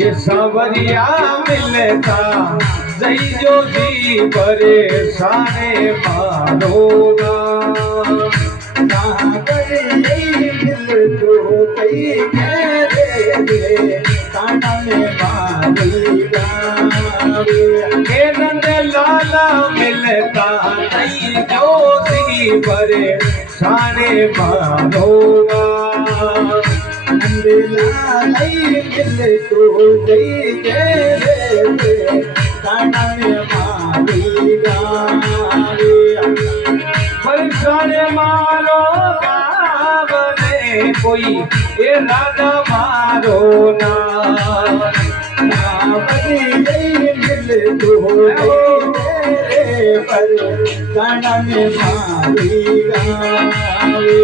ये सावरिया मिलता जई जो जी परेशाने मारो मिल तो कई लाला मिलता नहीं जो जी परेशाने मारोगा मिल तो जई परेशान मारो गावने कोई ये राजा मारो ना मिल तो पर गाना में मारी गावे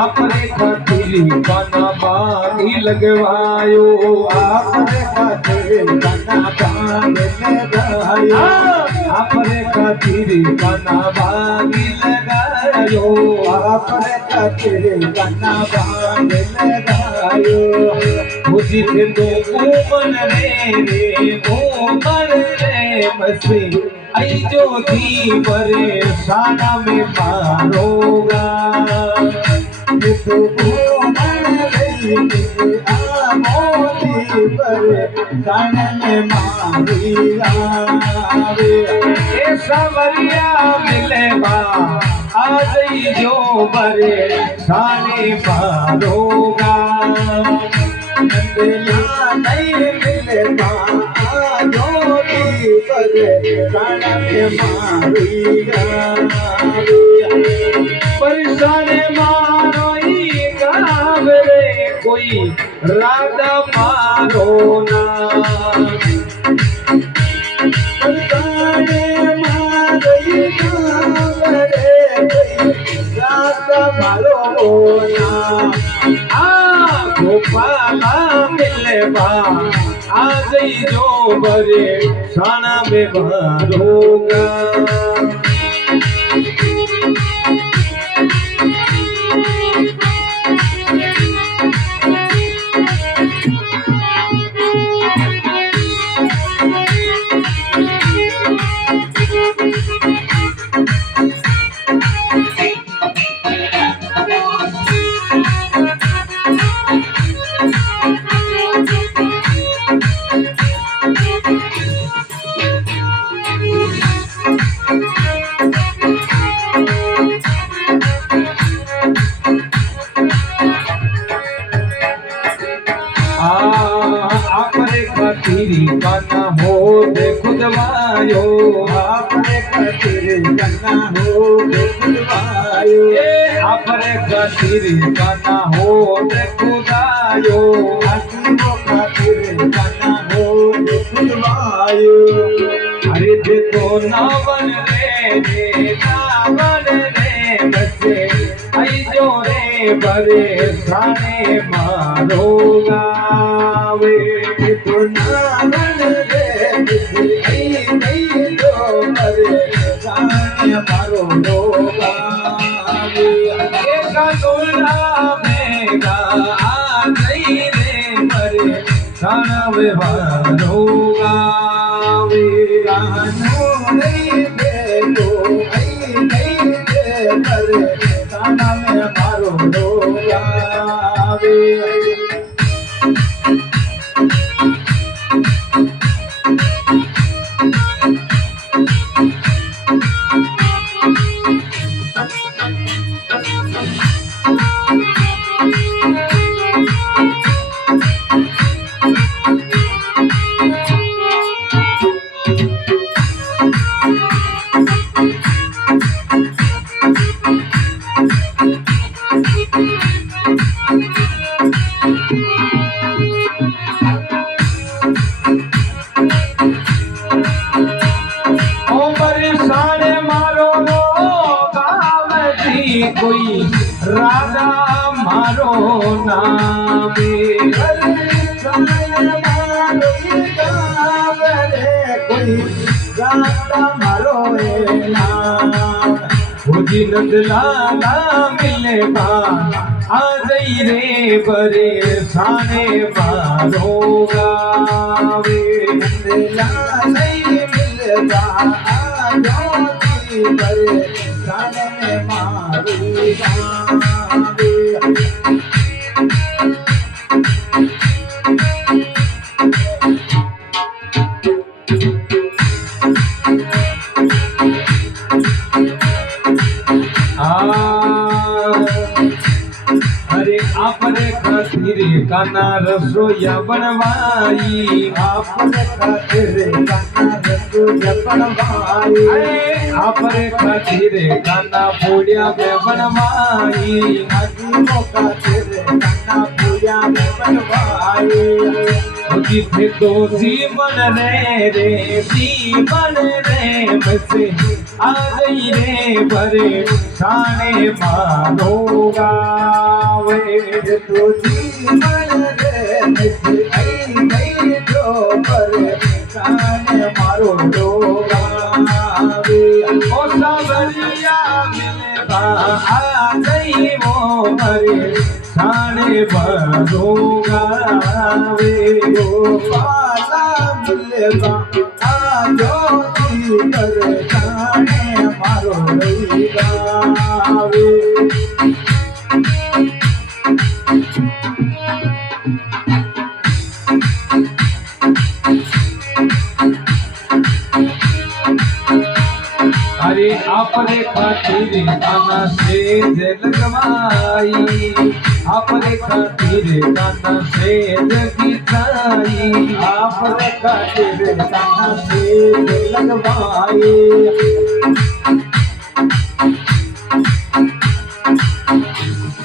आपने खातिर गाना बानी लगवायो आपने खातिर गाना बानी लगायो आपने खातिर गाना बानी लगायो आपने खातिर गाना बानी लगायो मुझे तो मन रे बसे आई जो थी परेशाना में मारोगा सवरिया मिलेगा आज जो बरे साने मारोगा नहीं मिलेगा जो परेशान मारो कोई राधा मारो ना राधा मारो ना गोपाला मिलवा आ गई जो बरे साना में मारोगा आपने खातिर गाना हो दे खुदवायो आपने खातिर गाना हो दे खुदवायो आपने खातिर गाना हो दे खुदायो आपने खातिर गाना हो दे खुदवायो अरे देखो नावन रे बसे आई जो रे बरे साने मारोगा वे तो नावन रे आई नहीं जो बरे साने मारोगा एक गोला मेगा आ गई रे बरे साना वे मारोगा वे गानो नहीं दे तो आई नहीं दे बरे साना में मारोगा वे રાધા મારો નામે મારો ભુજી નંદલાલા મિલે બા આ જઈ રે બરે સાને મારો ગાવે अरे आपने खातिर काना रसोया बनवाई आपने खातिर काना रसोया बनवाई आपने खातिर काना पूड़िया में बनवाई हाजीमो खातिर काना पूड़िया में बनवाई जिथे तो जीवन रे जीवन रे बसे आ गई रे भरे शाने मारो गावे तो जीवन रे बसे आई गई जो भरे शाने मारो गावे ओ सावरिया मिले बा आ गई वो भरे शाने मारो गावे गोपाला मिलवा आजो की कर जाने मारो गावे अरे आपने खातिर काना से लगवाई आपने खातिर काना से गीताई आपने खातिर काना से लगवाई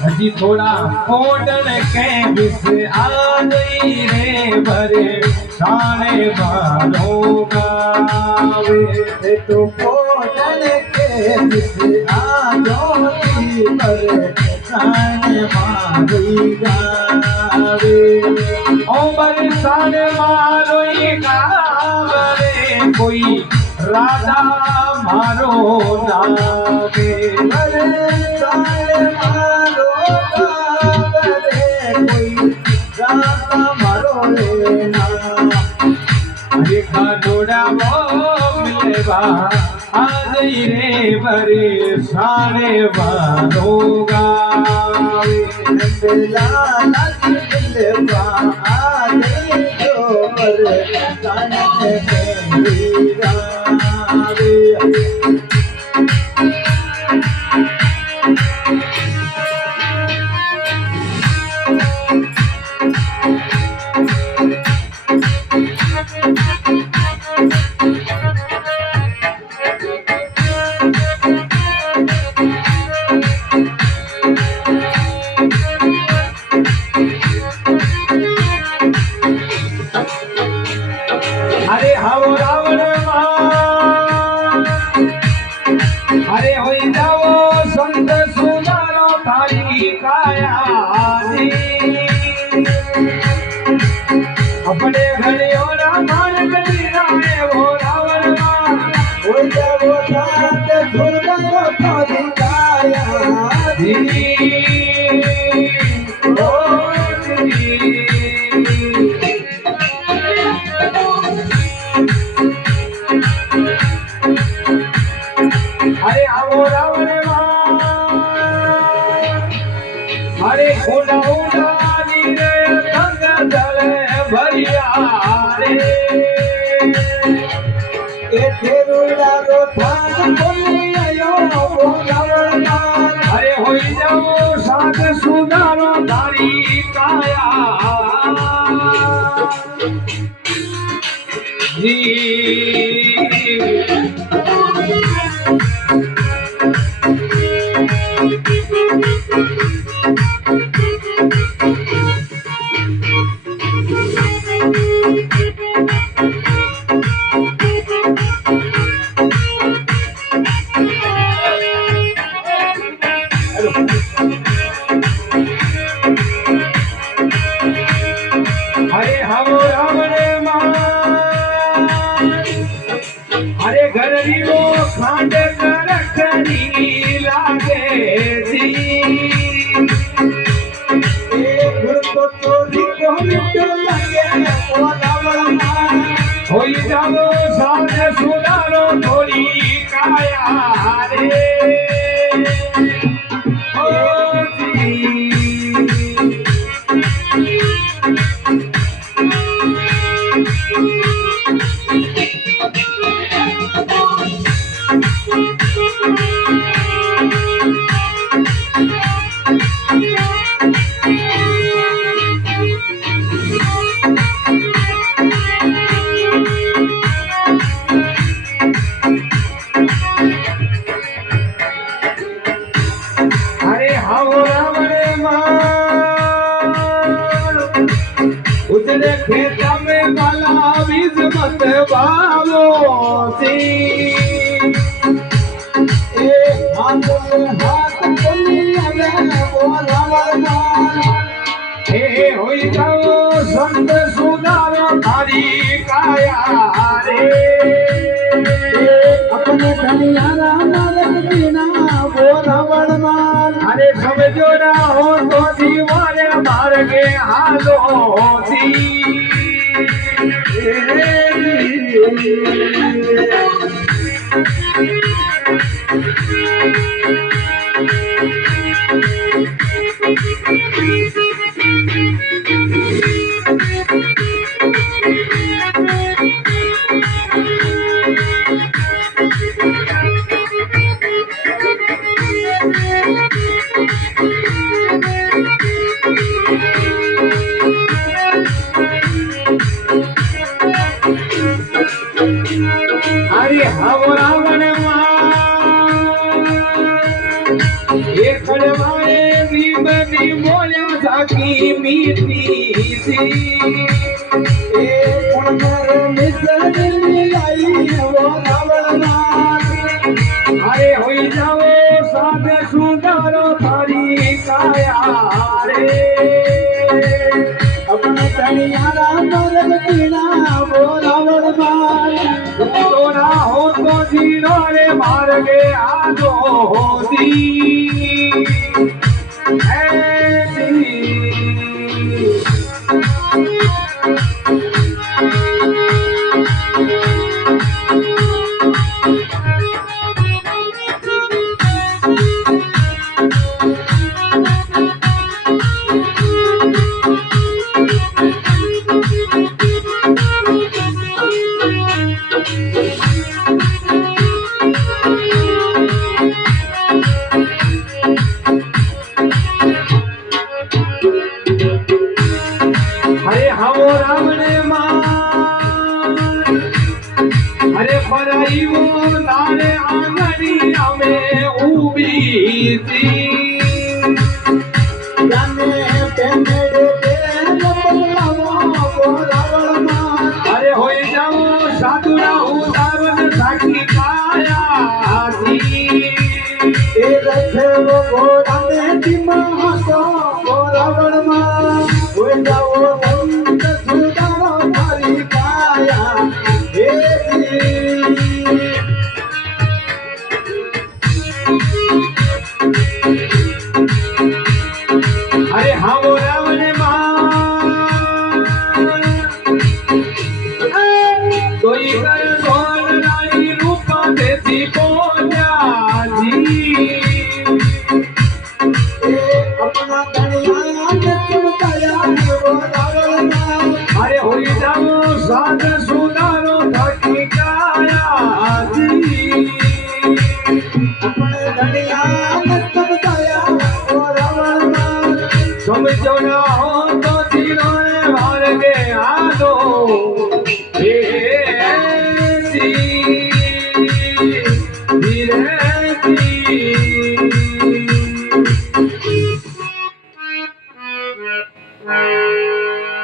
हजी थोड़ा कोडन के बिस आ गई रे भरे शाने मारो गावे तो कोडन के बिस आजो की पर शाने मारी गावे ओ भरे शाने मारो गावे कोई राधा मारो नावे मिलेवा आ गई रे भरे सारे मारो गावे लाला मिलवा आ गई जो पर गावे अरे हम रावण अरे हो जाओ संत सुधारो थारी काया अपने घड़ियों ना मान कबीरा में वो रावण हो जाओ संत सुधारो थारी काया अरे आओ रावण अरे उड़ा उड़ा नीरे संग जले भरिया रे ए तेरुड़ा रो थान बोली आयो वो रावण अरे हो जाओ साथ सुधारो धारी काया जी હોઈ જાવો સાને સુધારો થોડી કાયા રે उतरे खेता में काला बीज मत बाबो सी ए हाथ हे होई जाओ संत सुधारो थारी काया रे अपने धनियारा बिना बोलावड़ मान अरे समझो ना हो तो दीवाने मार्गे हालो अरे हवरावण एक खड़वाए दीवनी बोल्या जाकी मीठी सी एक मिसरी आई वो रावण अरे होई जाओ साधे सुधारो थारी काया रे अपने तनियारा मरद बिना वो रावण तोरा हो तो जीरो रे मार्गे आजो होती अरे हवो रावणे अरे पराई वो तारे आंगणी में उभी थी